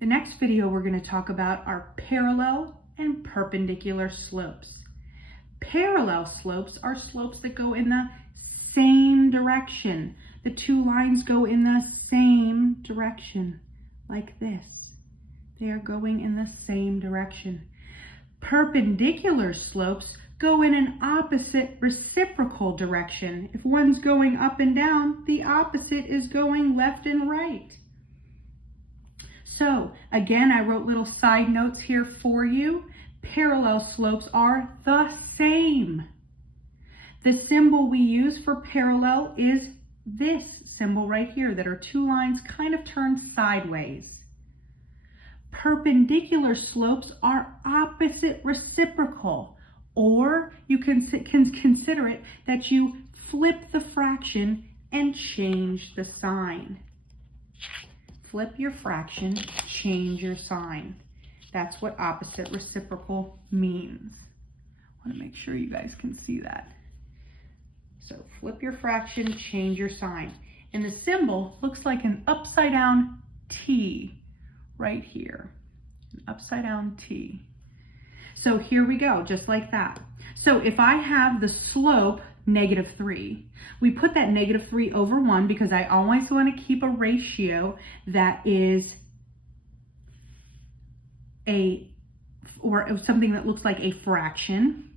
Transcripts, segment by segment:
The next video we're going to talk about are parallel and perpendicular slopes. Parallel slopes are slopes that go in the same direction. The two lines go in the same direction, like this. They are going in the same direction. Perpendicular slopes go in an opposite reciprocal direction. If one's going up and down, the opposite is going left and right. So again, I wrote little side notes here for you. Parallel slopes are the same. The symbol we use for parallel is this symbol right here, that are two lines kind of turned sideways. Perpendicular slopes are opposite reciprocal, or you can consider it that you flip the fraction and change the sign. Flip your fraction, change your sign. That's what opposite reciprocal means. I want to make sure you guys can see that. So flip your fraction, change your sign. And the symbol looks like an upside down T right here. An upside down T. So here we go, just like that. So if I have the slope -3, we put that -3 over 1 because I always want to keep a ratio that is something that looks like a fraction.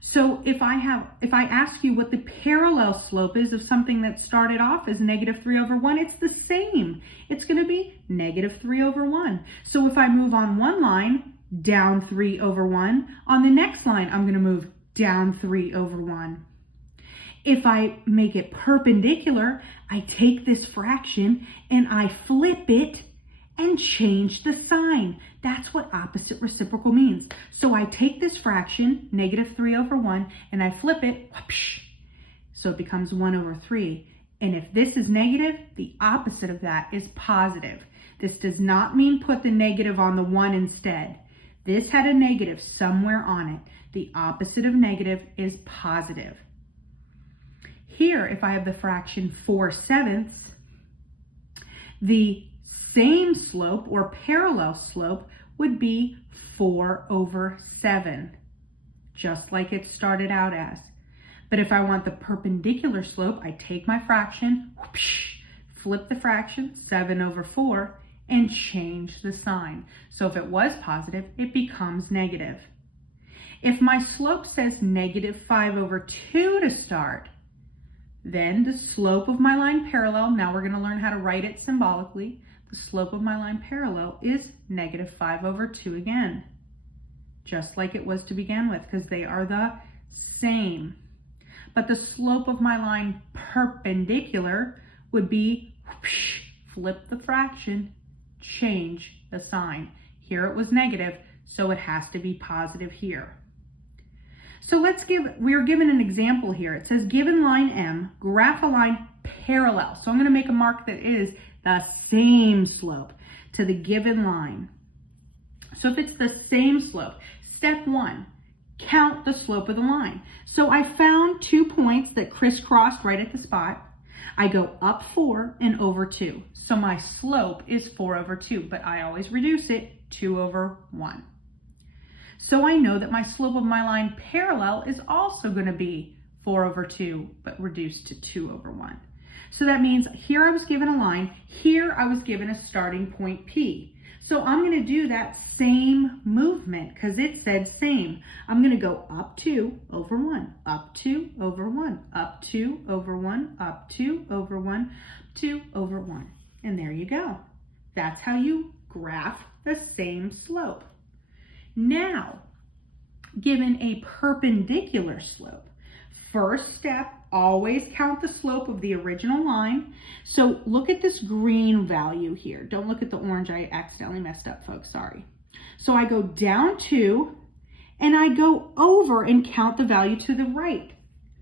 So if I ask you what the parallel slope is of something that started off as -3 over 1, it's the same. It's going to be -3 over 1. So if I move on one line, down 3 over 1, on the next line, I'm going to move down 3 over 1. If I make it perpendicular, I take this fraction and I flip it and change the sign. That's what opposite reciprocal means. So I take this fraction, -3 over 1, and I flip it, whoopsh, so it becomes 1 over 3. And if this is negative, the opposite of that is positive. This does not mean put the negative on the 1 instead. This had a negative somewhere on it. The opposite of negative is positive. Here, if I have the fraction 4/7, the same slope or parallel slope would be 4 over 7, just like it started out as. But if I want the perpendicular slope, I take my fraction, whoosh, flip the fraction, 7 over 4, and change the sign. So if it was positive, it becomes negative. If my slope says -5 over 2 to start, then the slope of my line parallel, now we're going to learn how to write it symbolically, the slope of my line parallel is -5 over 2 again, just like it was to begin with, because they are the same. But the slope of my line perpendicular would be, whoosh, flip the fraction, change the sign. Here it was negative, so it has to be positive here. So we're given an example here. It says, given line M, graph a line parallel. So I'm going to make a mark that is the same slope to the given line. So if it's the same slope, step 1, count the slope of the line. So I found 2 points that crisscrossed right at the spot. I go up 4 and over 2. So my slope is 4 over 2, but I always reduce it 2 over 1. So I know that my slope of my line parallel is also going to be 4 over 2, but reduced to 2 over 1. So that means here I was given a line, here I was given a starting point P. So I'm going to do that same movement because it said same. I'm going to go up 2 over 1, up 2 over 1, up 2 over 1, up 2 over 1, 2 over 1. And there you go. That's how you graph the same slope. Now, given a perpendicular slope, first step, always count the slope of the original line. So look at this green value here. Don't look at the orange. I accidentally messed up, folks. Sorry. So I go down 2 and I go over and count the value to the right.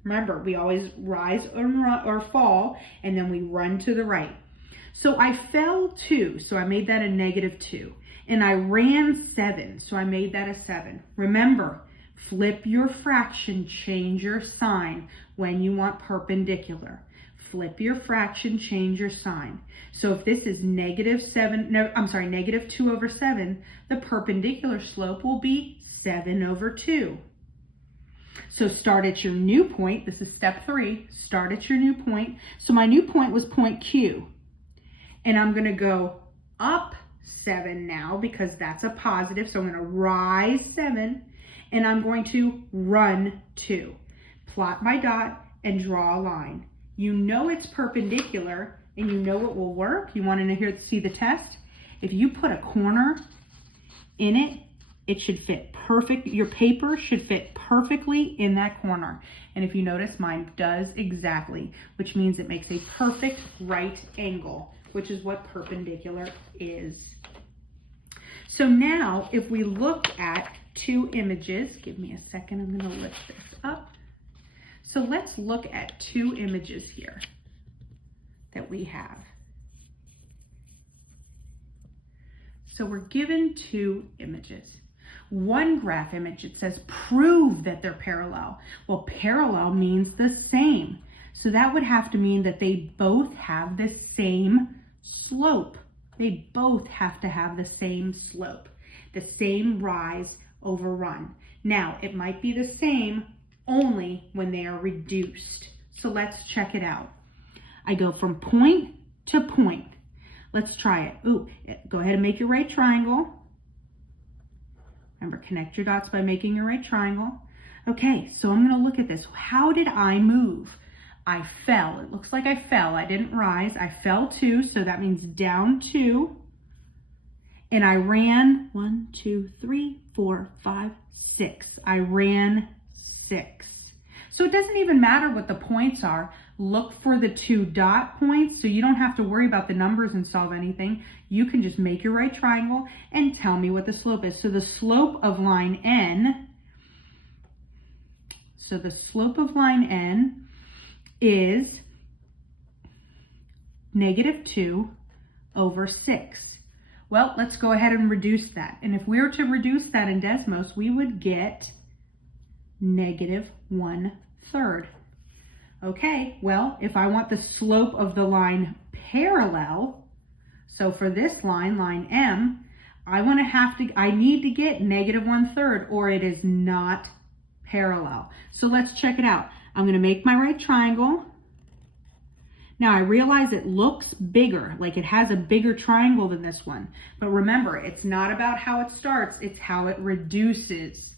Remember, we always rise or fall and then we run to the right. So I fell 2, so I made that a -2. And I ran 7, so I made that a 7. Remember, flip your fraction, change your sign when you want perpendicular. flip your fraction, change your sign. So if this is negative 2 over 7, the perpendicular slope will be 7 over 2. So start at your new point. This is step 3. Start at your new point. So my new point was point Q. And I'm going to go up 7 now because that's a positive. So I'm going to rise 7 and I'm going to run 2. Plot my dot and draw a line. You know it's perpendicular and you know it will work. You want to see the test? If you put a corner in it, it should fit perfect. Your paper should fit perfectly in that corner. And if you notice, mine does exactly, which means it makes a perfect right angle, which is what perpendicular is. So now if we look at two images, give me a second, I'm going to lift this up. So let's look at two images here that we have. So we're given two images. One graph image, it says prove that they're parallel. Well, parallel means the same. So that would have to mean that they both have the same slope. They both have to have the same slope, the same rise over run. Now, it might be the same only when they are reduced. So let's check it out. I go from point to point. Let's try it. Ooh, go ahead and make your right triangle. Remember, connect your dots by making your right triangle. Okay, so I'm going to look at this. How did I move? I fell. It looks like I fell. I didn't rise. I fell 2, so that means down 2. And I ran 1, 2, 3, 4, 5, 6. I ran 6. So it doesn't even matter what the points are. Look for the 2 dot points so you don't have to worry about the numbers and solve anything. You can just make your right triangle and tell me what the slope is. So the slope of line N, is -2 over 6. Well, let's go ahead and reduce that. And if we were to reduce that in Desmos, we would get -1/3. Okay, well, if I want the slope of the line parallel, so for this line, line M, I need to get -1/3 or it is not parallel. So let's check it out. I'm going to make my right triangle. Now I realize it looks bigger, like it has a bigger triangle than this one. But remember, it's not about how it starts, it's how it reduces.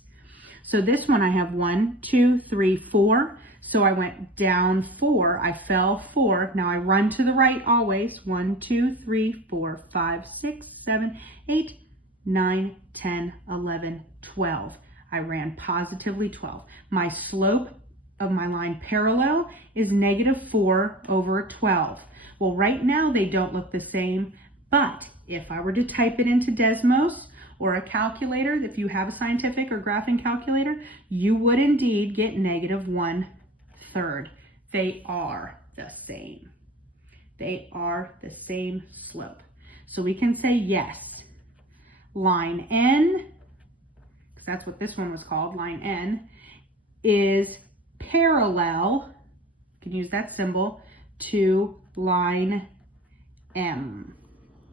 So this one I have 1, 2, 3, 4. So I went down 4, I fell 4. Now I run to the right always. 1, 2, 3, 4, 5, 6, 7, 8, 9, 10, 11, 12. I ran positively 12. My slope of my line parallel is -4 over 12. Well, right now they don't look the same, but if I were to type it into Desmos or a calculator, if you have a scientific or graphing calculator, you would indeed get -1/3. They are the same. They are the same slope. So we can say yes, line N, because that's what this one was called, line N, is parallel, you can use that symbol, to line M,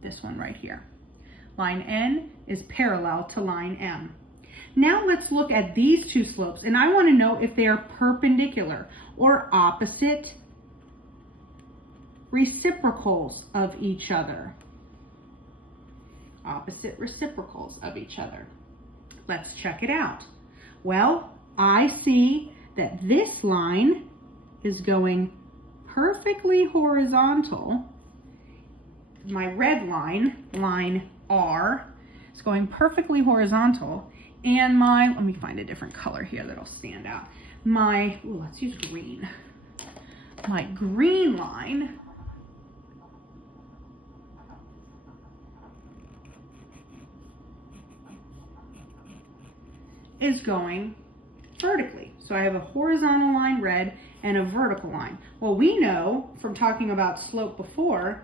this one right here. Line N is parallel to line M. Now let's look at these two slopes, and I want to know if they are perpendicular or opposite reciprocals of each other. Opposite reciprocals of each other. Let's check it out. Well, I see that this line is going perfectly horizontal. My red line, line R, is going perfectly horizontal. And let me find a different color here that'll stand out. Let's use green. My green line is going vertically. So I have a horizontal line red and a vertical line. Well, we know from talking about slope before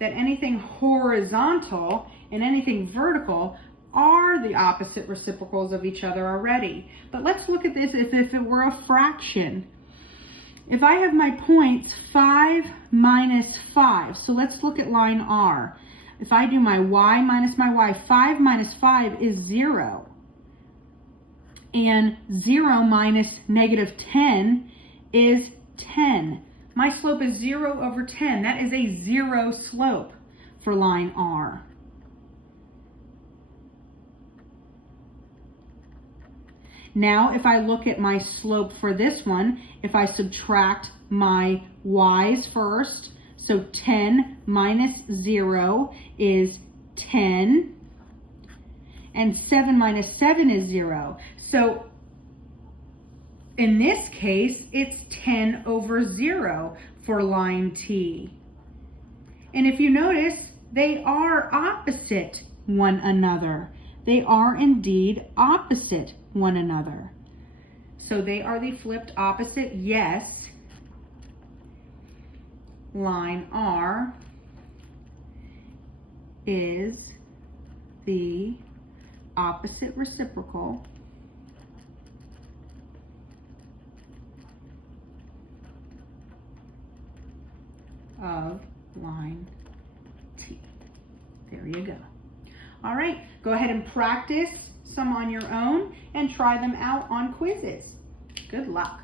that anything horizontal and anything vertical are the opposite reciprocals of each other already. But let's look at this as if it were a fraction. If I have my points 5 minus 5, so let's look at line R. If I do my y minus my y, 5 minus 5 is 0. And 0 minus negative 10 is 10. My slope is 0 over 10. That is a 0 slope for line R. Now, if I look at my slope for this one, if I subtract my y's first, so 10 minus 0 is 10, and 7 minus 7 is 0. So in this case, it's 10 over 0 for line T. And if you notice, they are opposite one another. They are indeed opposite one another. So they are the flipped opposite, yes. Line R is the opposite reciprocal of line T. There you go. All right, go ahead and practice some on your own and try them out on quizzes. Good luck.